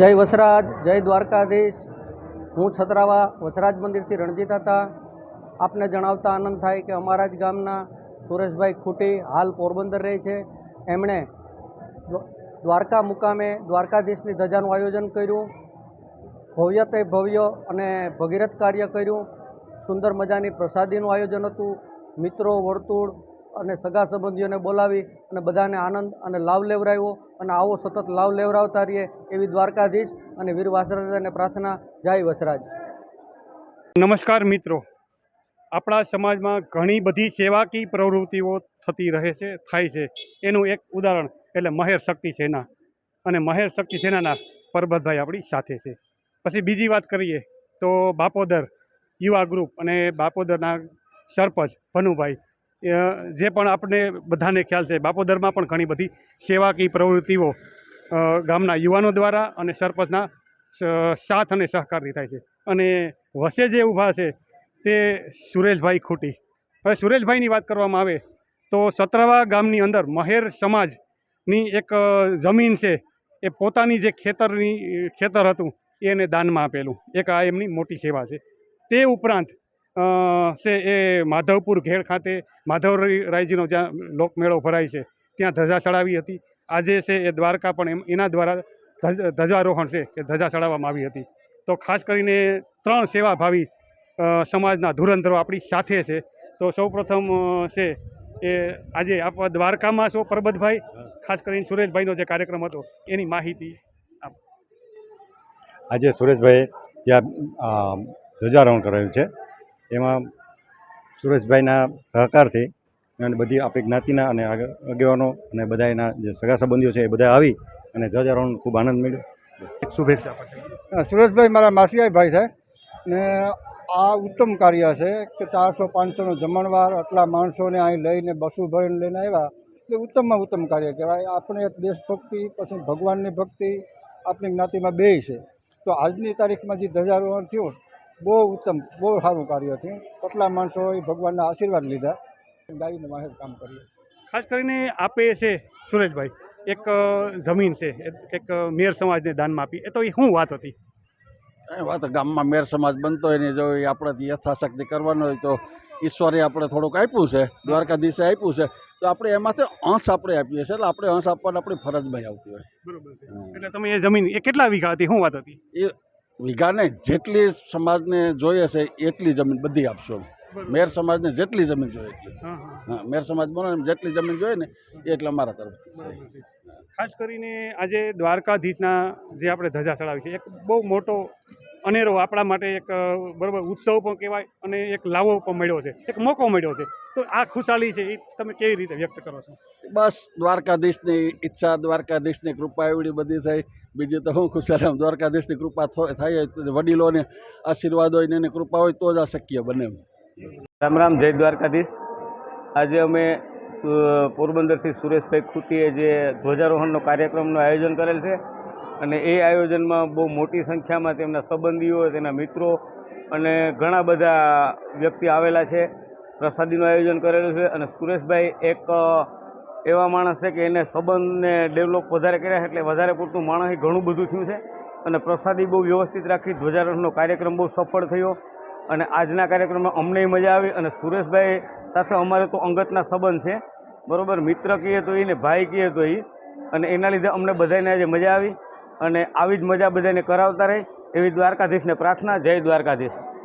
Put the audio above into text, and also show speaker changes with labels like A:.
A: જય વસરાજ, જય દ્વારકાધીશ. હું છતરાવા વસરાજ મંદિરથી રણજીત હતા. આપને જણાવતા આનંદ થાય કે અમારા જ ગામના સુરેશભાઈ ખૂટી હાલ પોરબંદર રહે છે. એમણે દ્વારકા મુકામે દ્વારકાધીશની ધજાનું આયોજન કર્યું. ભવ્ય તે ભવ્ય અને ભગીરથ કાર્ય કર્યું. સુંદર મજાની પ્રસાદીનું આયોજન હતું. મિત્રો વર્તુળ અને સગા સંબંધીઓને બોલાવી અને બધાને આનંદ અને લાવ લેવરાવ્યો અને આવો સતત લાવ લેવરાવતા રહીએ એવી દ્વારકાધીશ અને વીર વાસરાજાને પ્રાર્થના. જય વસરાજ.
B: નમસ્કાર મિત્રો. આપણા સમાજમાં ઘણી બધી સેવાકીય પ્રવૃત્તિઓ થતી રહે છે, થાય છે. એનું એક ઉદાહરણ એટલે મહેર શક્તિ સેના. અને મહેર શક્તિ સેનાના પરબતભાઈ આપણી સાથે છે. પછી બીજી વાત કરીએ તો બાપોદર યુવા ગ્રુપ અને બાપોદરના સરપંચ ભનુભાઈ જે પણ આપણે બધાને ખ્યાલ છે, બાપોદરમાં પણ ઘણી બધી સેવાકીય પ્રવૃત્તિઓ ગામના યુવાનો દ્વારા અને સરપંચના સાથ અને સહકારથી થાય છે. અને વસે જે ઊભા છે, તે સુરેશભાઈ ખૂટી. હવે સુરેશભાઈની વાત કરવામાં આવે, તો સત્રવા ગામની અંદર મહેર સમાજની એક જમીન છે, એ પોતાની જે ખેતરની, ખેતર હતું, એને દાનમાં આપેલું. એક આ એમની મોટી સેવા છે. તે ઉપરાંત છે એ માધવપુર ઘેર ખાતે માધવરાયજીનો જ્યાં લોકમેળો ભરાય છે, ત્યાં ધજા ચડાવી હતી. આજે છે એ દ્વારકા પણ એમ, એના દ્વારા ધજ- ધ્વજારોહણ છે એ ધજા ચડાવવામાં આવી હતી. તો ખાસ કરીને ત્રણ સેવાભાવી સમાજના ધુરંધરો આપણી સાથે છે. તો સૌપ્રથમ છે એ આજે આપ દ્વારકામાં છો પરબતભાઈ? ખાસ કરીને સુરેશભાઈનો જે કાર્યક્રમ હતો, એની માહિતી
C: આજે સુરેશભાઈએ ત્યાં ધ્વજારોહણ કરાયું છે. એમાં સુરેશભાઈના સહકારથી અને બધી આપણી જ્ઞાતિના અને આગ- આગેવાનો અને બધા એના જે સગા સંબંધીઓ છે એ બધા આવી અને ધ્વજારોહણ ખૂબ આનંદ મળ્યો.
B: શુભેચ્છા
D: સુરેશભાઈ મારા માસીયાઈ ભાઈ છે ને આ ઉત્તમ કાર્ય છે કે ચારસો પાંચસોનો જમણવાર આટલા માણસોને અહીં લઈને બસો ભરીને લઈને આવ્યા. એટલે ઉત્તમમાં ઉત્તમ કાર્ય કહેવાય. આપણે એક દેશભક્તિ પછી ભગવાનની ભક્તિ આપણી જ્ઞાતિમાં બેય છે. તો આજની તારીખમાં જે ધ્વજારોહણ થયું બહુ ઉત્તમ બહુ સારું કાર્ય થયું કેટલા માણસોએ ભગવાનના આશીર્વાદ લીધા. ગાયને માહે કામ કરીએ
B: ખાસ કરીને આપે છે સુરેશભાઈ એક જમીન છે એક- મેર સમાજને દાનમાં આપી. એ તો એ શું વાત હતી?
E: એ વાત ગામમાં મેર સમાજ બનતો હોય ને જો એ આપણાથી યથાશક્તિ કરવાનો હોય તો ઈશ્વરે આપણે થોડુંક આપ્યું છે દ્વારકાધીશે આપ્યું છે. તો આપણે એમાંથી અંશ આપણે આપીએ છીએ એટલે આપણે અંશ આપવાની આપણી ફરજ ભાઈ આવતી હોય.
B: બરોબર એટલે તમે એ જમીન એ કેટલા વીઘા હતી? શું વાત હતી?
E: વીઘાને જેટલી સમાજને જોઈએ છે એટલી જમીન બધી આપશો મેર સમાજને જેટલી જમીન જોઈએ એટલી.
B: હા,
E: મેર સમાજ બોલો જેટલી જમીન જોઈએ ને એટલે અમારા તરફથી
B: ખાસ કરીને આજે દ્વારકાધીશના જે આપણે ધજા ચડાવી છે એક બહુ મોટો અનેરો આપણા માટે એક બરાબર ઉત્સવ પણ કહેવાય અને એક લાવો પણ મળ્યો છે. એક મોકો મળ્યો છે. તો આ ખુશાલી છે એ તમે કેવી રીતે વ્યક્ત કરો છો?
E: બસ દ્વારકાધીશની ઈચ્છા દ્વારકાધીશની કૃપા એવડી બધી થઈ. બીજી તો હું ખુશાલ આમ દ્વારકાધીશની કૃપા થો- થાય વડીલોને આશીર્વાદ હોય ને એની કૃપા હોય તો જ આ શક્ય બને.
F: રામ રામ જય દ્વારકાધીશ. આજે અમે પોરબંદરથી સુરેશભાઈ ખૂટીએ જે ધ્વજારોહણનો કાર્યક્રમનું આયોજન કરેલ છે અને એ આયોજનમાં બહુ મોટી સંખ્યામાં તેમના સંબંધીઓ, તેના મિત્રો અને ઘણા બધા વ્યક્તિ આવેલા છે. પ્રસાદીનું આયોજન કરેલું છે અને સુરેશભાઈ એક એવા માણસ છે કે એને સંબંધને ડેવલપ વધારે કર્યા છે એટલે વધારે પૂરતું માણસ ઘણું બધું થયું છે. અને પ્રસાદી બહુ વ્યવસ્થિત રાખી, ધ્વજારોહણનો કાર્યક્રમ બહુ સફળ થયો. અને આજના કાર્યક્રમમાં અમને મજા આવી અને સુરેશભાઈ સાથે અમારે તો અંગતના સંબંધ છે. બરાબર? મિત્ર કહીએ તો એ ને ભાઈ કહીએ તો એ અને એના લીધે અમને બધાને આજે મજા આવી. અને આવી જ મજા બધાને કરાવતા રહે એવી દ્વારકાધીશને પ્રાર્થના. જય દ્વારકાધીશ.